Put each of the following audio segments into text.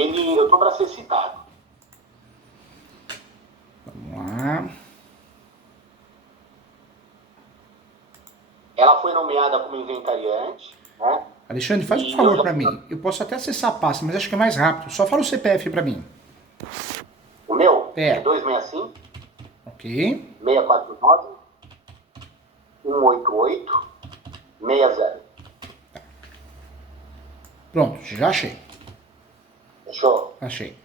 eu tô para ser citado. Vamos lá. Ela foi nomeada como inventariante, né? Alexandre, faz um favor para mim. Eu posso até acessar a pasta, mas acho que é mais rápido. Só fala o CPF para mim. O meu É. 265 Ok. 649 188 60. Pronto, já achei. Fechou? Achei.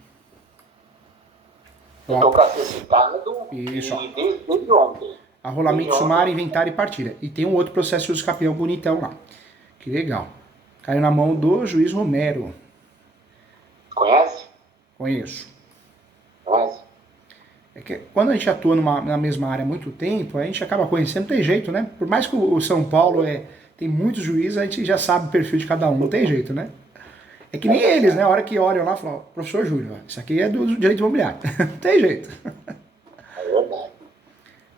Eu tô para ser citado Isso. e desde ontem. Arrolamento sumário, inventário e partilha. E tem um outro processo de uso capião bonitão lá. Que legal. Caiu na mão do juiz Romero. Conhece? Conheço. Conhece? É que quando a gente atua na mesma área há muito tempo, a gente acaba conhecendo, não tem jeito, né? Por mais que o São Paulo tem muitos juízes, a gente já sabe o perfil de cada um, não tem jeito, né? É que nem eles, né? A hora que olham lá, falam, professor Júlio, isso aqui é do direito imobiliário. Não tem jeito. É verdade.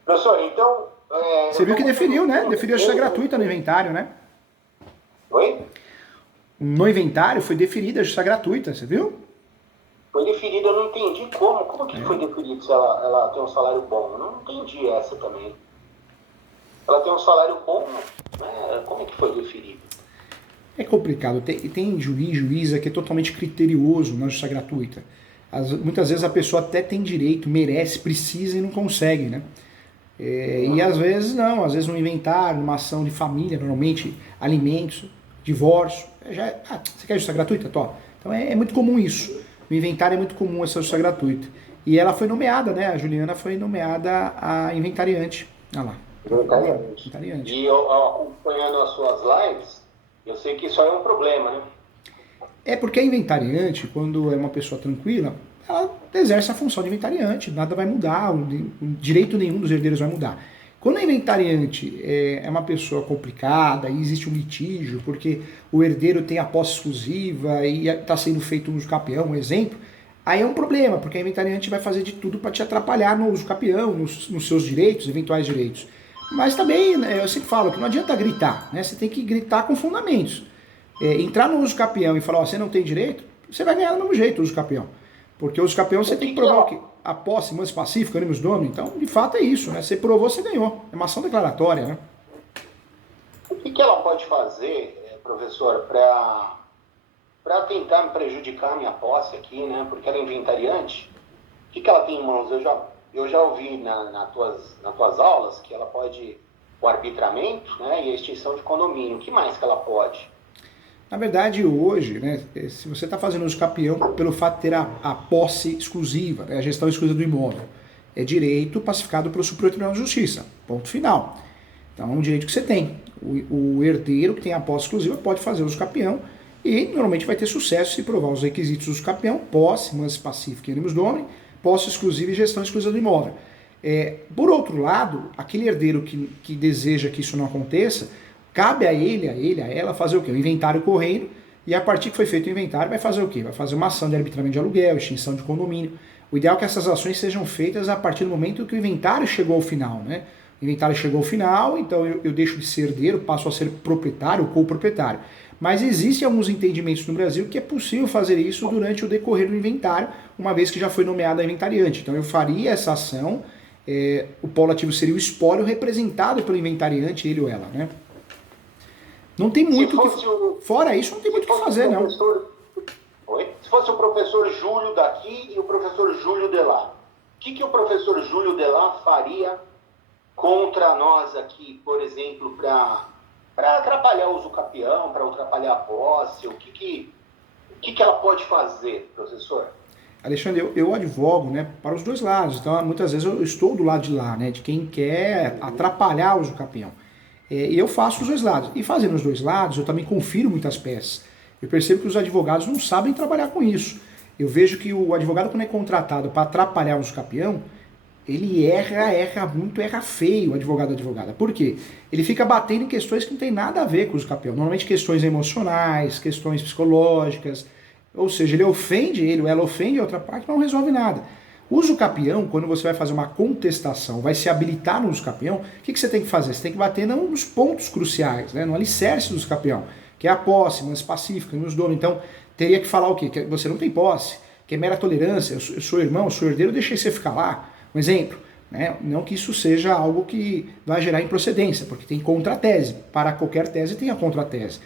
Professor, então... Você viu que definiu, né? Definiu a justiça gratuita no inventário, né? Oi? No inventário foi deferida a justiça gratuita, você viu? Foi deferida, eu não entendi como. Como que foi deferido se ela tem um salário bom? Eu não entendi essa também. Ela tem um salário bom, né? Como é que foi deferido? É complicado. Tem juíza que é totalmente criterioso na justiça gratuita. Muitas vezes a pessoa até tem direito, merece, precisa e não consegue, né? E às vezes não, às vezes no inventário, numa ação de família, normalmente alimentos, divórcio, você quer justiça gratuita? Tó. Então é muito comum isso. No inventário é muito comum essa justiça gratuita. E ela foi nomeada, né? A Juliana foi nomeada a inventariante. Olha lá. Inventariante. E eu acompanhando as suas lives, eu sei que isso aí é um problema, né? É porque a inventariante, quando é uma pessoa tranquila, ela exerce a função de inventariante, nada vai mudar, direito nenhum dos herdeiros vai mudar. Quando a inventariante é uma pessoa complicada e existe um litígio, porque o herdeiro tem a posse exclusiva e está sendo feito um uso capião, um exemplo, aí é um problema, porque a inventariante vai fazer de tudo para te atrapalhar no uso capião, nos seus direitos, eventuais direitos. Mas também, eu sempre falo que não adianta gritar, né? Você tem que gritar com fundamentos. Entrar no uso capião e falar, você não tem direito, você vai ganhar do mesmo jeito o uso capião. Porque o uso capião você tem que provar o quê? A posse, manso pacífico, animus domini. Então, de fato, é isso, né? Você provou, você ganhou. É uma ação declaratória, né? O que ela pode fazer, professor, para tentar me prejudicar a minha posse aqui, né? Porque ela é inventariante. O que ela tem em mãos? Eu já ouvi nas tuas aulas que ela pode o arbitramento, né? E a extinção de condomínio. O que mais que ela pode? Na verdade, hoje, né, se você está fazendo uso capião pelo fato de ter a posse exclusiva, né, a gestão exclusiva do imóvel, é direito pacificado pelo Superior Tribunal de Justiça. Ponto final. Então, é um direito que você tem. O herdeiro que tem a posse exclusiva pode fazer uso capião e normalmente vai ter sucesso se provar os requisitos do uso capião, posse, manso pacífico e animus domini, posse exclusiva e gestão exclusiva do imóvel. Por outro lado, aquele herdeiro que deseja que isso não aconteça, cabe a ela fazer o quê? O inventário correndo, e a partir que foi feito o inventário, vai fazer o quê? Vai fazer uma ação de arbitramento de aluguel, extinção de condomínio. O ideal é que essas ações sejam feitas a partir do momento que o inventário chegou ao final, né? O inventário chegou ao final, então eu deixo de ser herdeiro, passo a ser proprietário ou coproprietário. Mas existem alguns entendimentos no Brasil que é possível fazer isso durante o decorrer do inventário, uma vez que já foi nomeado a inventariante. Então eu faria essa ação, o polo ativo seria o espólio representado pelo inventariante, ele ou ela, né? Não tem muito fora isso, não tem muito o que fazer, não. Oi? Se fosse o professor Júlio daqui e o professor Júlio de lá, o que o professor Júlio de lá faria contra nós aqui, por exemplo, para atrapalhar o uso capião, para atrapalhar a posse? O que ela pode fazer, professor? Alexandre, eu advogo, né, para os dois lados. Então, muitas vezes eu estou do lado de lá, né, de quem quer atrapalhar o uso capião. E eu faço os dois lados. E fazendo os dois lados, eu também confiro muitas peças. Eu percebo que os advogados não sabem trabalhar com isso. Eu vejo que o advogado, quando é contratado para atrapalhar o uso capião, ele erra muito, erra feio o advogada. Por quê? Ele fica batendo em questões que não tem nada a ver com o uso capião. Normalmente questões emocionais, questões psicológicas. Ou seja, ele ofende ou ela ofende a outra parte, mas não resolve nada. O uso capião, quando você vai fazer uma contestação, vai se habilitar no uso capião, o que você tem que fazer? Você tem que bater num dos pontos cruciais, né, no alicerce do uso capião, que é a posse, manso pacífico, nos donos. Então, teria que falar o quê? Que você não tem posse, que é mera tolerância, eu sou irmão, eu sou herdeiro, eu deixei você ficar lá. Um exemplo, né? Não que isso seja algo que vai gerar improcedência, porque tem contratese. Para qualquer tese tem a contratese.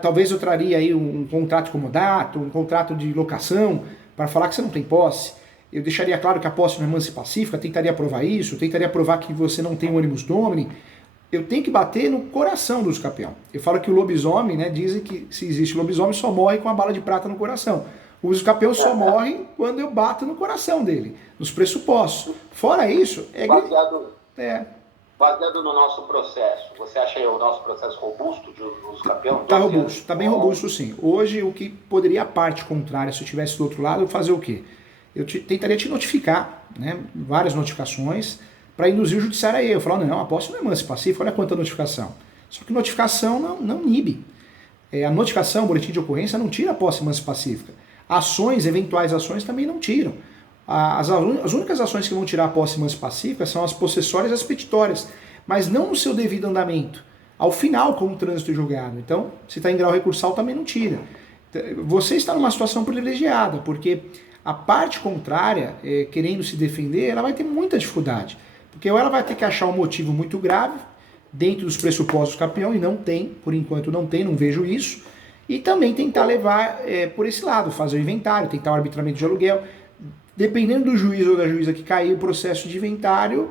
Talvez eu traria aí um contrato de comodato, um contrato de locação, para falar que você não tem posse. Eu deixaria claro que a posse não é mansa e pacífica, tentaria provar isso, tentaria provar que você não tem o animus domini. Eu tenho que bater no coração do usucapião. Eu falo que o lobisomem, né, dizem que se existe lobisomem, só morre com a bala de prata no coração. O usucapião só morre quando eu bato no coração dele, nos pressupostos. Fora isso, baseado no nosso processo, você acha o nosso processo robusto de usucapião? Está robusto, está bem robusto sim. Hoje, o que poderia a parte contrária, se eu estivesse do outro lado, fazer o quê? Eu tentaria te notificar, né, várias notificações, para induzir o judiciário aí. Eu falo, não, a posse não é mansa e pacífica, olha quanta notificação. Só que notificação não inibe. A notificação, o boletim de ocorrência, não tira a posse mansa e pacífica. Ações, eventuais ações, também não tiram. As únicas ações que vão tirar a posse mansa e pacífica são as possessórias e as petitórias, mas não no seu devido andamento. Ao final, como trânsito julgado. Então, se está em grau recursal, também não tira. Você está numa situação privilegiada, porque a parte contrária, querendo se defender, ela vai ter muita dificuldade. Porque ou ela vai ter que achar um motivo muito grave, dentro dos pressupostos do campeão, e não tem, por enquanto não tem, não vejo isso, e também tentar levar por esse lado, fazer o inventário, tentar o arbitramento de aluguel. Dependendo do juiz ou da juíza que cair o processo de inventário,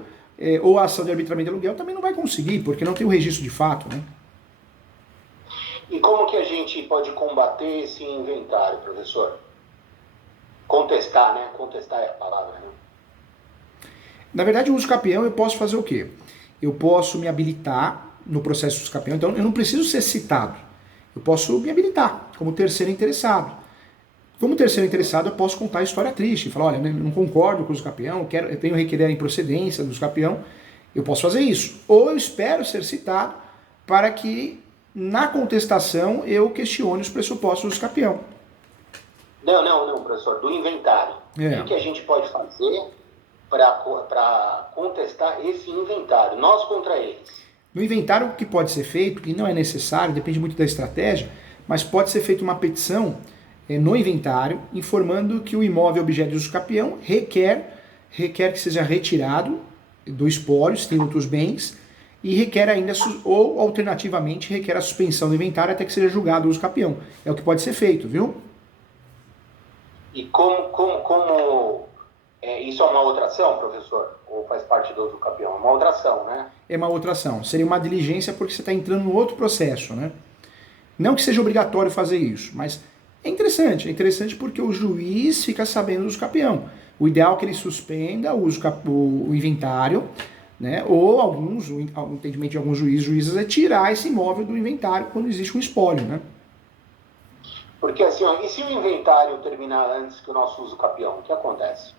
ou a ação de arbitramento de aluguel, também não vai conseguir, porque não tem o registro de fato, né? E como que a gente pode combater esse inventário, professor? Contestar, né? Contestar é a palavra, né? Na verdade, o usucapião eu posso fazer o quê? Eu posso me habilitar no processo do usucapião, então eu não preciso ser citado. Eu posso me habilitar como terceiro interessado. Como terceiro interessado, eu posso contar a história triste. Falar, olha, eu não concordo com o usucapião, eu tenho requerer a improcedência do usucapião. Eu posso fazer isso. Ou eu espero ser citado para que, na contestação, eu questione os pressupostos do usucapião. Não, professor. Do inventário. O que a gente pode fazer para contestar esse inventário, nós contra eles? No inventário, o que pode ser feito, que não é necessário, depende muito da estratégia, mas pode ser feita uma petição no inventário, informando que o imóvel objeto de usucapião requer que seja retirado do espólio, se tem outros bens, e requer ainda, ou alternativamente, requer a suspensão do inventário até que seja julgado o usucapião. É o que pode ser feito, viu? E como isso é uma outra ação, professor? Ou faz parte do usucapião? É uma outra ação, né? É uma outra ação. Seria uma diligência porque você está entrando no outro processo, né? Não que seja obrigatório fazer isso, mas é interessante porque o juiz fica sabendo do usucapião. O ideal é que ele suspenda o inventário, né? Ou o entendimento de alguns juízes é tirar esse imóvel do inventário quando existe um espólio, né? Porque assim, e se o inventário terminar antes que o nosso usucapião, o que acontece?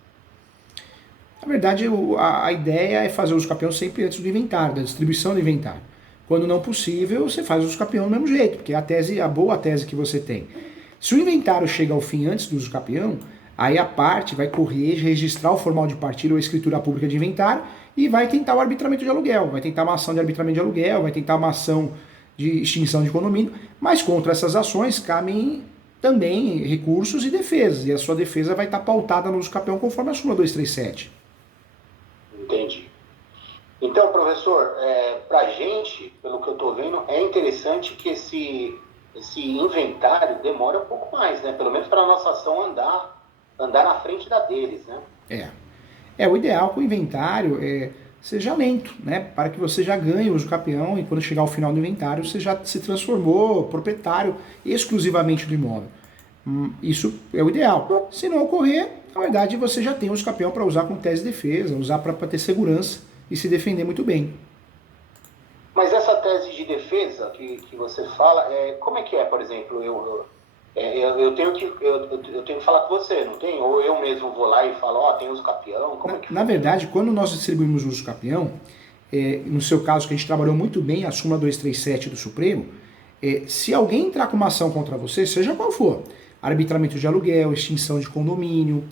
Na verdade, a ideia é fazer o usucapião sempre antes do inventário, da distribuição do inventário. Quando não possível, você faz o usucapião do mesmo jeito, porque é a boa tese que você tem. Se o inventário chega ao fim antes do usucapião, aí a parte vai correr, registrar o formal de partilha ou a escritura pública de inventário e vai tentar o arbitramento de aluguel, vai tentar uma ação de arbitramento de aluguel, vai tentar uma ação de extinção de condomínio, mas contra essas ações cabem também recursos e defesas, e a sua defesa vai estar pautada no usucapião conforme a súmula 237. Entendi. Então, professor, para a gente, pelo que eu estou vendo, é interessante que esse inventário demore um pouco mais, né? Pelo menos para a nossa ação andar na frente da deles, né? O ideal com o inventário seja lento, né? Para que você já ganhe o usucapião e quando chegar ao final do inventário você já se transformou proprietário exclusivamente do imóvel. Isso é o ideal. Se não ocorrer, na verdade você já tem o usucapião para usar com tese de defesa, usar para ter segurança e se defender muito bem. Mas essa tese de defesa que você fala, como é que é, por exemplo, eu tenho que falar com você, não tem? Ou eu mesmo vou lá e falo, tem usucapião? Na verdade, quando nós distribuímos o usucapião, no seu caso que a gente trabalhou muito bem, a súmula 237 do Supremo, se alguém entrar com uma ação contra você, seja qual for, arbitramento de aluguel, extinção de condomínio,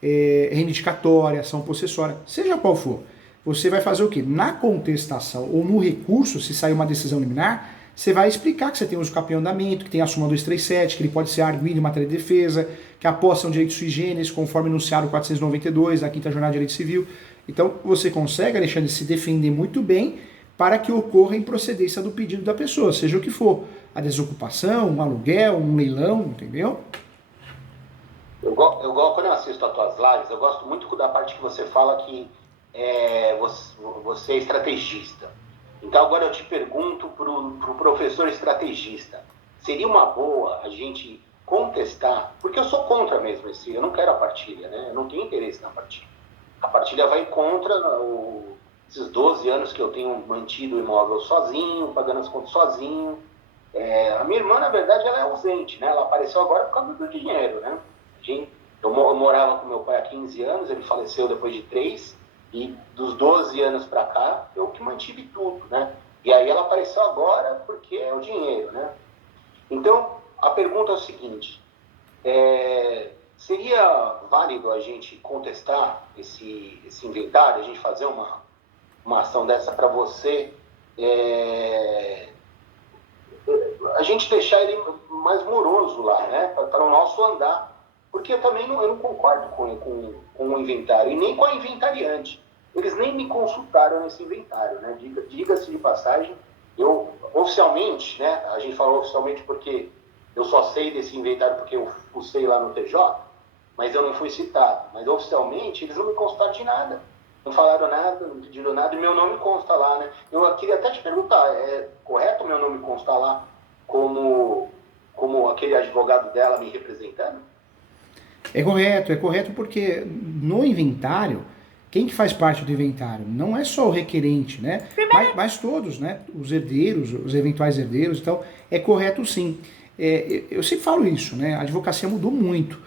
reivindicatória, ação possessória, seja qual for, você vai fazer o quê? Na contestação ou no recurso, se sair uma decisão liminar, você vai explicar que você tem uso capião andamento, que tem a súmula 237, que ele pode ser arguido em matéria de defesa, que a posse é um direito sui generis, conforme enunciado 492 da Quinta Jornada de Direito Civil. Então, você consegue, Alexandre, se defender muito bem para que ocorra a improcedência do pedido da pessoa, seja o que for. A desocupação, um aluguel, um leilão, entendeu? Quando eu assisto as tuas lives, eu gosto muito da parte que você fala que você é estrategista. Então agora eu te pergunto para o professor estrategista, seria uma boa a gente contestar, porque eu sou contra mesmo eu não quero a partilha, né? Eu não tenho interesse na partilha. A partilha vai contra esses 12 anos que eu tenho mantido o imóvel sozinho, pagando as contas sozinho. A minha irmã, na verdade, ela é ausente, né? Ela apareceu agora por causa do dinheiro, né? Eu morava com meu pai há 15 anos, ele faleceu depois de 3, e dos 12 anos para cá, eu que mantive tudo, né? E aí ela apareceu agora porque é o dinheiro, né? Então, a pergunta é o seguinte, seria válido a gente contestar esse inventário, a gente fazer uma ação dessa para você, a gente deixar ele mais moroso lá, né? Para o nosso andar. Porque eu também eu não concordo com o inventário, e nem com a inventariante. Eles nem me consultaram nesse inventário, né? Diga-se de passagem, eu oficialmente, né? A gente falou oficialmente porque eu só sei desse inventário porque eu fucei lá no TJ, mas eu não fui citado. Mas oficialmente eles não me consultaram de nada. Não falaram nada, não pediram nada, e meu nome consta lá, né? Eu queria até te perguntar, é correto o meu nome constar lá como aquele advogado dela me representando? É correto porque no inventário, quem que faz parte do inventário? Não é só o requerente, né? Mas todos, né? Os herdeiros, os eventuais herdeiros, então é correto sim. Eu sempre falo isso, né? A advocacia mudou muito.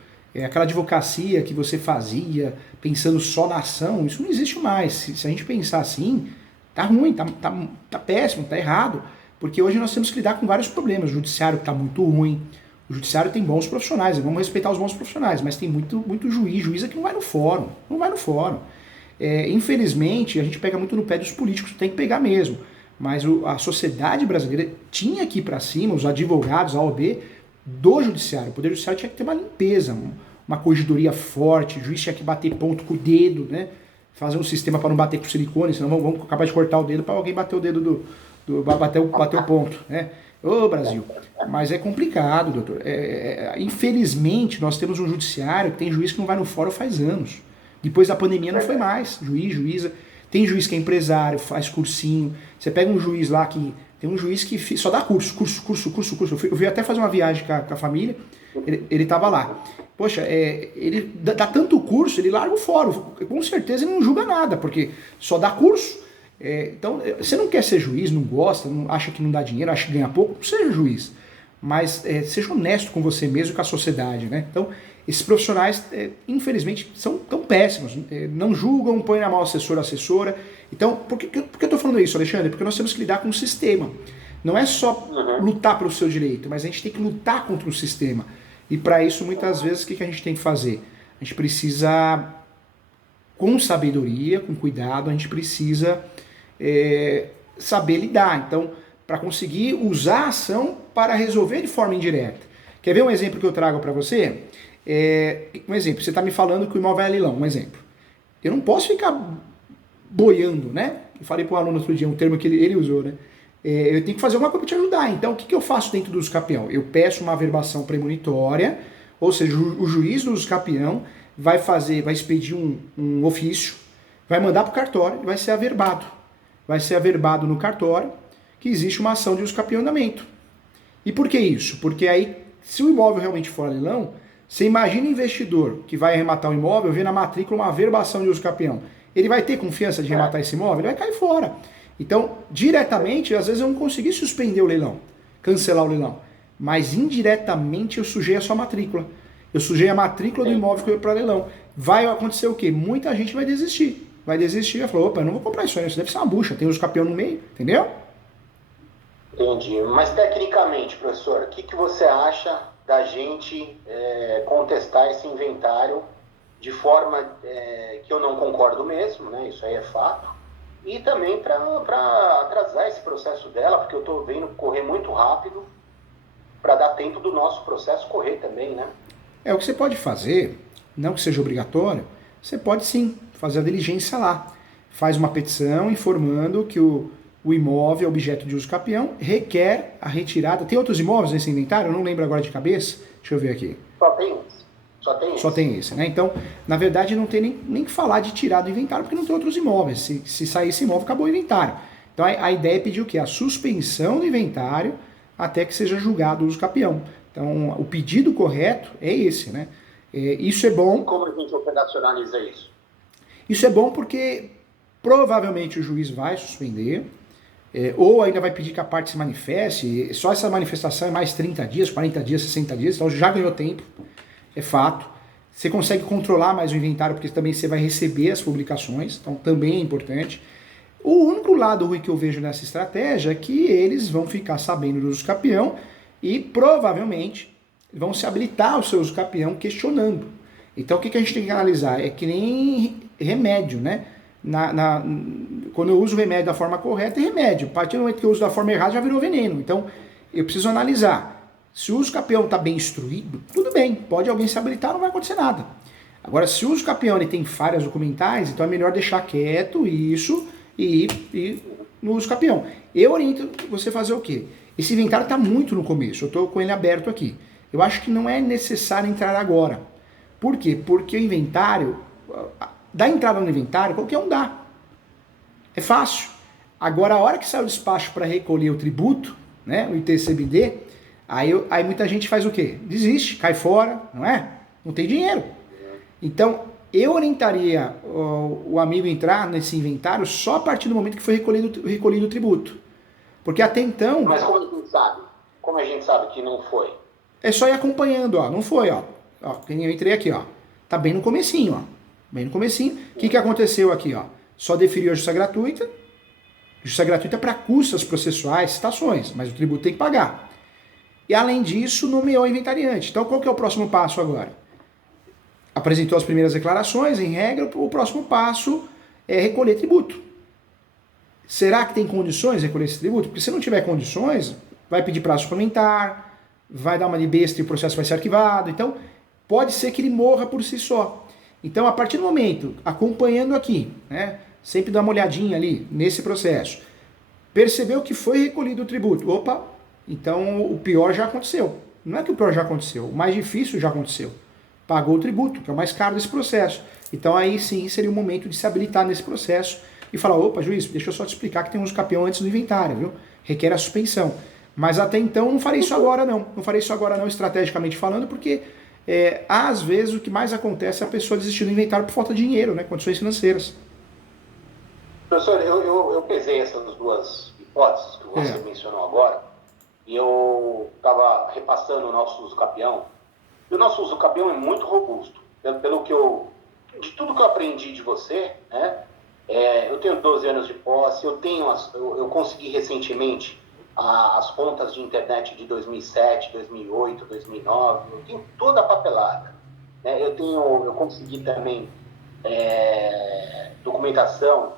Aquela advocacia que você fazia pensando só na ação, isso não existe mais. Se a gente pensar assim, tá ruim, tá péssimo, tá errado. Porque hoje nós temos que lidar com vários problemas. O judiciário está muito ruim. O judiciário tem bons profissionais, vamos respeitar os bons profissionais, mas tem muito juíza que não vai no fórum, infelizmente, a gente pega muito no pé dos políticos, tem que pegar mesmo. Mas a sociedade brasileira tinha que ir para cima, os advogados, a OAB, do judiciário. O Poder Judiciário tinha que ter uma limpeza, uma corregedoria forte, o juiz tinha que bater ponto com o dedo, né? Fazer um sistema para não bater com silicone, senão vamos acabar de cortar o dedo para alguém bater o dedo bater o ponto, né? Ô Brasil, mas é complicado, doutor. Infelizmente, nós temos um judiciário que tem juiz que não vai no fórum faz anos. Depois da pandemia não foi mais. Juiz, juíza. Tem juiz que é empresário, faz cursinho. Você pega um juiz lá que... Tem um juiz que só dá curso. Eu fui até fazer uma viagem com a família, ele tava lá. Poxa, ele dá tanto curso, ele larga o fórum. Com certeza ele não julga nada, porque só dá curso. Então, você não quer ser juiz, não gosta, acha que não dá dinheiro, acha que ganha pouco, não seja juiz. Mas seja honesto com você mesmo e com a sociedade, né? Então, esses profissionais, infelizmente, são tão péssimos. Não julgam, põem na mão assessora. Então, por que eu estou falando isso, Alexandre? Porque nós temos que lidar com o sistema. Não é só lutar pelo seu direito, mas a gente tem que lutar contra o sistema. E para isso, muitas vezes, o que a gente tem que fazer? A gente precisa, com sabedoria, com cuidado, a gente precisa saber lidar. Então, para conseguir usar a ação para resolver de forma indireta. Quer ver um exemplo que eu trago para você? Um exemplo, você está me falando que o imóvel é leilão, um exemplo. Eu não posso ficar boiando, né? Eu falei para o aluno outro dia, um termo que ele usou, né? Eu tenho que fazer alguma coisa para te ajudar. Então, o que eu faço dentro do uso capião? Eu peço uma averbação premonitória, ou seja, o juiz do uso capião vai expedir um ofício, vai mandar para o cartório e vai ser averbado. Vai ser averbado no cartório que existe uma ação de uso capião em andamento. E por que isso? Porque aí, se o imóvel realmente for leilão, você imagina o investidor que vai arrematar o imóvel, vê na matrícula uma averbação de uso capião. Ele vai ter confiança de arrematar esse imóvel? Ele vai cair fora. Então, diretamente, às vezes eu não consegui suspender o leilão, cancelar o leilão. Mas indiretamente eu sujei a sua matrícula. Eu sujei a matrícula do imóvel que foi para leilão. Vai acontecer o quê? Muita gente vai desistir. Vai falar, opa, eu não vou comprar isso aí, isso deve ser uma bucha, tem uso capião no meio, entendeu? Entendi. Mas tecnicamente, professor, o que você acha da gente contestar esse inventário de forma que eu não concordo mesmo, né? Isso aí é fato. e também para atrasar esse processo dela, porque eu estou vendo correr muito rápido, para dar tempo do nosso processo correr também, né? O que você pode fazer, não que seja obrigatório, você pode sim fazer a diligência lá. Faz uma petição informando que o imóvel objeto de uso capião requer a retirada. Tem outros imóveis nesse inventário? Eu não lembro agora de cabeça. Deixa eu ver aqui. Só tem esse. Só tem esse, né? Então, na verdade, não tem nem que falar de tirar do inventário, porque não tem outros imóveis. Se sair esse imóvel, acabou o inventário. Então, a ideia é pedir o quê? A suspensão do inventário até que seja julgado o uso capião. Então, o pedido correto é esse, né? Isso é bom. E como a gente operacionaliza isso? Isso é bom porque provavelmente o juiz vai suspender, ou ainda vai pedir que a parte se manifeste. Só essa manifestação é mais 30 dias, 40 dias, 60 dias, então já ganhou tempo, é fato. Você consegue controlar mais o inventário, porque também você vai receber as publicações, então também é importante. O único lado ruim que eu vejo nessa estratégia é que eles vão ficar sabendo do uso capião e provavelmente vão se habilitar ao seu uso capião questionando. Então o que a gente tem que analisar? É que nem remédio, né? Quando eu uso o remédio da forma correta, é remédio. A partir do momento que eu uso da forma errada, já virou veneno. Então eu preciso analisar. Se o uso capião está bem instruído, tudo bem, pode alguém se habilitar, não vai acontecer nada. Agora, se o uso capião ele tem falhas documentais, então é melhor deixar quieto isso e ir no uso capião. Eu oriento você fazer o quê? Esse inventário está muito no começo, eu estou com ele aberto aqui. Eu acho que não é necessário entrar agora. Por quê? Porque o inventário, dá entrada no inventário, qualquer um dá. É fácil. Agora, a hora que sai o despacho para recolher o tributo, né, o ITCBD, aí muita gente faz o quê? Desiste, cai fora, não é? Não tem dinheiro. Então, eu orientaria o amigo entrar nesse inventário só a partir do momento que foi recolhido o tributo. Porque até então... Mas como a gente sabe? Como a gente sabe que não foi? É só ir acompanhando, ó. Não foi, ó. Eu entrei aqui, ó. Tá bem no comecinho, ó. Bem no comecinho. O que aconteceu aqui, ó? Só deferiu a justiça gratuita. Justiça gratuita para custas processuais, citações, mas o tributo tem que pagar. E além disso, nomeou inventariante. Então, qual que é o próximo passo agora? Apresentou as primeiras declarações, em regra, o próximo passo é recolher tributo. Será que tem condições de recolher esse tributo? Porque se não tiver condições, vai pedir prazo suplementar, vai dar uma de besta e o processo vai ser arquivado. Então, pode ser que ele morra por si só. Então, a partir do momento, acompanhando aqui, né, sempre dá uma olhadinha ali nesse processo, percebeu que foi recolhido o tributo. Opa, então o pior já aconteceu. Não é que o pior já aconteceu, o mais difícil já aconteceu. Pagou o tributo, que é o mais caro desse processo. Então aí sim seria o momento de se habilitar nesse processo e falar, opa, juiz, deixa eu só te explicar que tem um uso capião antes do inventário, viu? Requer a suspensão. Mas até então não farei isso agora não. Não farei isso agora não, estrategicamente falando, porque às vezes o que mais acontece é a pessoa desistir do inventário por falta de dinheiro, né? Condições financeiras. Professor, eu pesei essas duas hipóteses que você mencionou agora, e eu estava repassando o nosso uso capião. E o nosso uso capião é muito robusto. Pelo que de tudo que eu aprendi de você, né? Eu tenho 12 anos de posse, eu consegui recentemente as contas de internet de 2007, 2008, 2009, eu tenho toda a papelada. Né? Eu consegui também documentação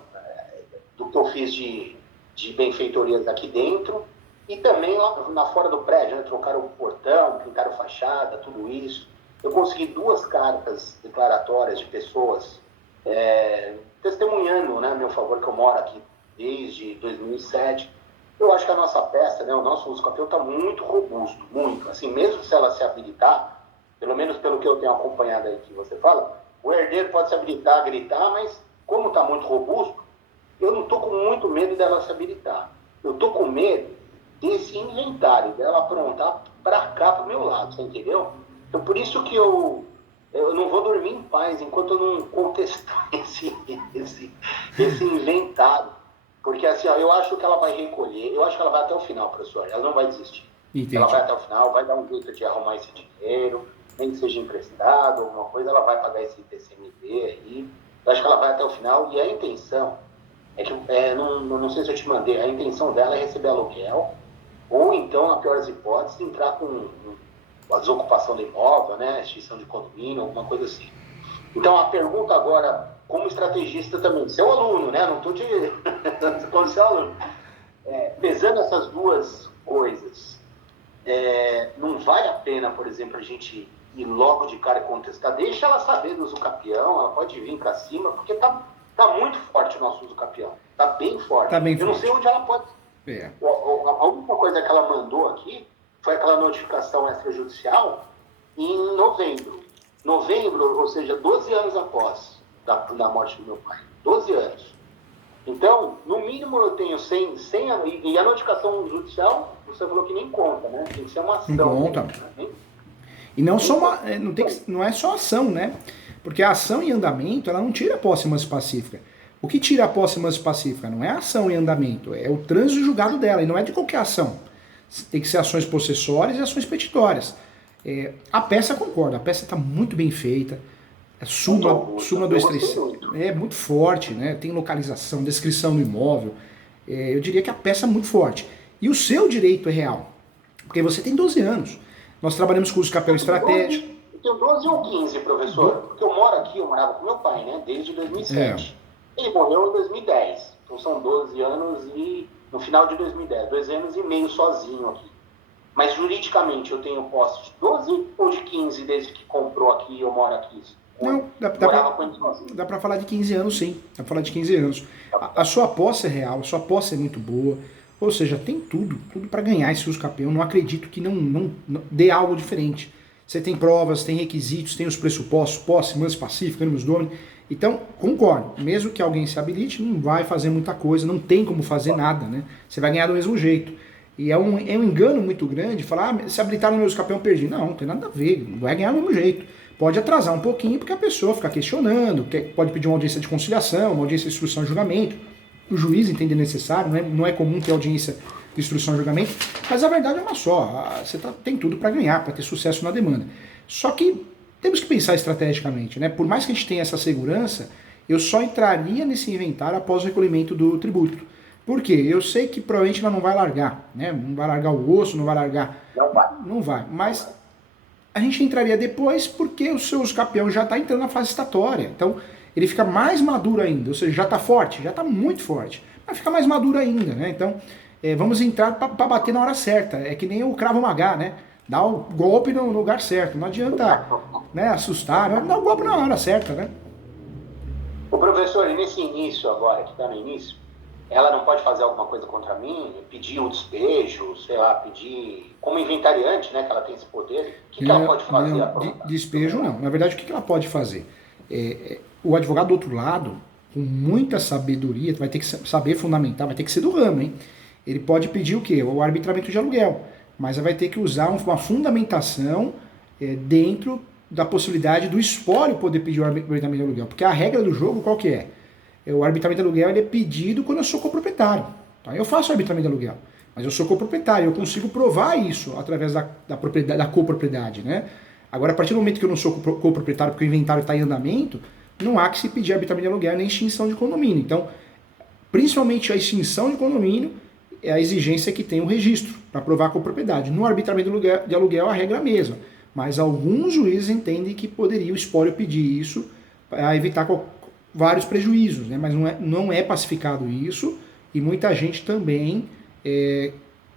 do que eu fiz de benfeitorias aqui dentro e também lá fora do prédio, né? Trocaram o portão, pintaram fachada, tudo isso. Eu consegui 2 cartas declaratórias de pessoas testemunhando, né, a meu favor, que eu moro aqui desde 2007. Eu acho que a nossa peça, né, o nosso uso capião está muito robusto, muito. Assim, mesmo se ela se habilitar, pelo menos pelo que eu tenho acompanhado aí que você fala, o herdeiro pode se habilitar, gritar, mas como está muito robusto, eu não estou com muito medo dela se habilitar. Eu estou com medo desse inventário, dela aprontar para cá, para o meu lado, você entendeu? Então, por isso que eu não vou dormir em paz enquanto eu não contestar esse inventário. Porque, assim, ó, eu acho que ela vai recolher, eu acho que ela vai até o final, professor, ela não vai desistir. Entendi. Ela vai até o final, vai dar um jeito de arrumar esse dinheiro, nem que seja emprestado, alguma coisa, ela vai pagar esse IPCMD aí. Eu acho que ela vai até o final e a intenção é que, não sei se eu te mandei, a intenção dela é receber aluguel, ou então, na pior das hipóteses, entrar com a desocupação do imóvel, né, extinção de condomínio, alguma coisa assim. Então, a pergunta agora como estrategista também, seu aluno, né? Não estou te como seu aluno. Pesando essas duas coisas, não vale a pena, por exemplo, a gente ir logo de cara e contestar. Deixa ela saber do usucapião, ela pode vir para cima, porque tá muito forte o nosso usucapião. Tá bem forte. Tá bem Eu não sei onde ela pode... A única coisa que ela mandou aqui foi aquela notificação extrajudicial em novembro. Novembro, ou seja, 12 anos após da morte do meu pai. 12 anos. Então, no mínimo eu tenho 100 e a notificação judicial, você falou que nem conta, né? Tem que ser uma ação. Não conta. Né? E não, não é só ação, né? Porque a ação em andamento, ela não tira a posse mansa pacífica. O que tira a posse mansa pacífica não é a ação em andamento, é o trânsito julgado dela, e não é de qualquer ação. Tem que ser ações possessórias e ações petitórias. A peça, concordo, a peça está muito bem feita, súmula 236, é muito forte, né? Tem localização, descrição do imóvel, eu diria que a peça é muito forte. E o seu direito é real, porque você tem 12 anos. Nós trabalhamos com o usucapião estratégico. Eu tenho 12 ou 15, professor, porque eu morava com meu pai, né? Desde 2007. Ele morreu em 2010, então são 12 anos e no final de 2010, 2 anos e meio sozinho aqui. Mas juridicamente eu tenho posse de 12 ou de 15 desde que comprou aqui e eu moro aqui? Não, dá pra falar de 15 anos, sim. Dá pra falar de 15 anos. A sua posse é real, a sua posse é muito boa. Ou seja, tem tudo para ganhar esse usucapião. Não acredito que não dê algo diferente. Você tem provas, tem requisitos, tem os pressupostos, posse, mansa pacífica, animus domini. Então, concordo. Mesmo que alguém se habilite, não vai fazer muita coisa, não tem como fazer nada, né? Você vai ganhar do mesmo jeito. E é um engano muito grande falar, se habilitar no meu usucapião, perdi. Não tem nada a ver, vai ganhar do mesmo jeito. Pode atrasar um pouquinho porque a pessoa fica questionando, pode pedir uma audiência de conciliação, uma audiência de instrução e julgamento. O juiz entende necessário, não é comum ter audiência de instrução e julgamento, mas a verdade é uma só, você tem tudo para ganhar, para ter sucesso na demanda. Só que temos que pensar estrategicamente, né? Por mais que a gente tenha essa segurança, eu só entraria nesse inventário após o recolhimento do tributo. Por quê? Eu sei que provavelmente ela não vai largar, né? Não vai largar o osso, não vai largar... Não vai, mas a gente entraria depois porque o seu usucapião já está entrando na fase estatória. Então, ele fica mais maduro ainda, ou seja, já está forte, já está muito forte, mas fica mais maduro ainda, né? Então, vamos entrar para bater na hora certa. É que nem o cravo magá, né? Dá o golpe no lugar certo. Não adianta, né, assustar, né? Dá o golpe na hora certa, né? O professor, e nesse início agora, que está no início, ela não pode fazer alguma coisa contra mim? Pedir o despejo, sei lá, pedir... Como inventariante, né, que ela tem esse poder. O que ela pode fazer? Despejo não. Na verdade, o que ela pode fazer? O advogado do outro lado, com muita sabedoria, vai ter que saber fundamentar, vai ter que ser do ramo, hein? Ele pode pedir o quê? O arbitramento de aluguel. Mas vai ter que usar uma fundamentação dentro da possibilidade do espólio poder pedir o arbitramento de aluguel. Porque a regra do jogo qual que é? O arbitramento de aluguel ele é pedido quando eu sou coproprietário. Tá? Eu faço arbitramento de aluguel, mas eu sou coproprietário, eu consigo provar isso através da copropriedade, né? Agora, a partir do momento que eu não sou coproprietário porque o inventário está em andamento, não há que se pedir arbitramento de aluguel nem extinção de condomínio. Então, principalmente a extinção de condomínio é a exigência que tem o registro para provar a copropriedade. No arbitramento de aluguel a regra é a mesma, mas alguns juízes entendem que poderia o espólio pedir isso para evitar vários prejuízos, né? Mas não é pacificado isso e muita gente também,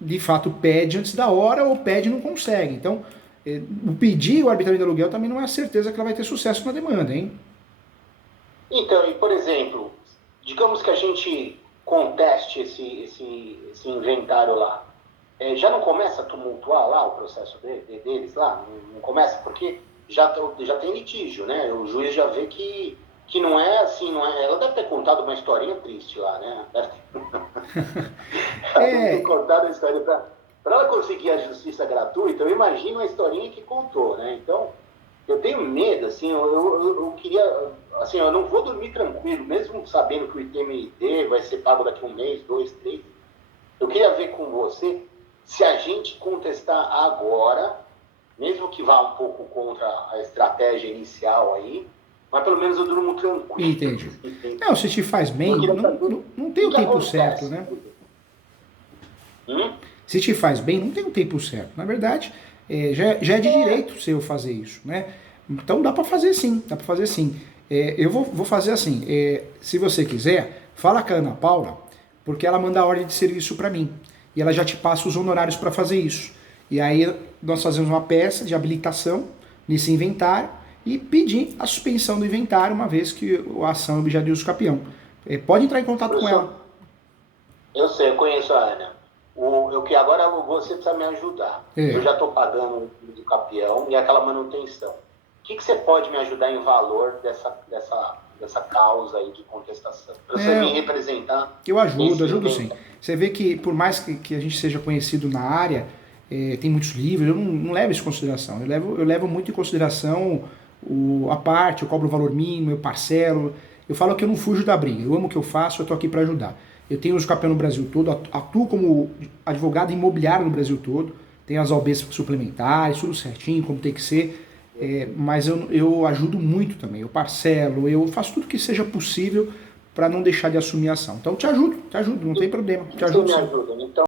de fato, pede antes da hora ou pede e não consegue. Então, o pedir o arbitramento de aluguel também não é a certeza que ela vai ter sucesso na demanda, hein? Então, e por exemplo, digamos que a gente conteste esse inventário lá, já não começa a tumultuar lá o processo deles lá? Não começa? Porque já tem litígio, né? O juiz já vê que não é assim, não é... Ela deve ter contado uma historinha triste lá, né? Ela deve ter contado a história para ela conseguir a justiça gratuita. Eu imagino a historinha que contou, né? Então, eu tenho medo, assim, eu queria... Assim, eu não vou dormir tranquilo, mesmo sabendo que o ITMID vai ser pago daqui a 1 mês, 2, 3. Eu queria ver com você se a gente contestar agora, mesmo que vá um pouco contra a estratégia inicial aí, mas pelo menos eu durmo tranquilo. Entendi. Não, se te faz bem, não tem o tempo certo, né? Se te faz bem, não tem o tempo certo. Na verdade, já é de direito seu fazer isso, né? Então dá para fazer sim, dá para fazer sim. Eu vou fazer assim, se você quiser, fala com a Ana Paula, porque ela manda a ordem de serviço para mim. E ela já te passa os honorários para fazer isso. E aí nós fazemos uma peça de habilitação nesse inventário e pedir a suspensão do inventário, uma vez que a ação é objeto de uso capião. Pode entrar em contato com ela. Eu sei, eu conheço a Ana. Eu que agora você precisa me ajudar. Eu já estou pagando do capião e aquela manutenção. O que você pode me ajudar em valor dessa causa aí de contestação? Para você me representar? Eu ajudo sim. Você vê que por mais que a gente seja conhecido na área, tem muitos livros, eu não levo isso em consideração. Eu levo muito em consideração a parte, eu cobro o valor mínimo, eu parcelo. Eu falo que eu não fujo da briga, eu amo o que eu faço, eu estou aqui para ajudar. Eu tenho uso capião no Brasil todo, atuo como advogado imobiliário no Brasil todo, tenho as OABs suplementares, tudo certinho, como tem que ser. Mas eu ajudo muito também, eu parcelo, eu faço tudo que seja possível para não deixar de assumir a ação. Então te ajudo, não tem problema. Te ajudo sim. Então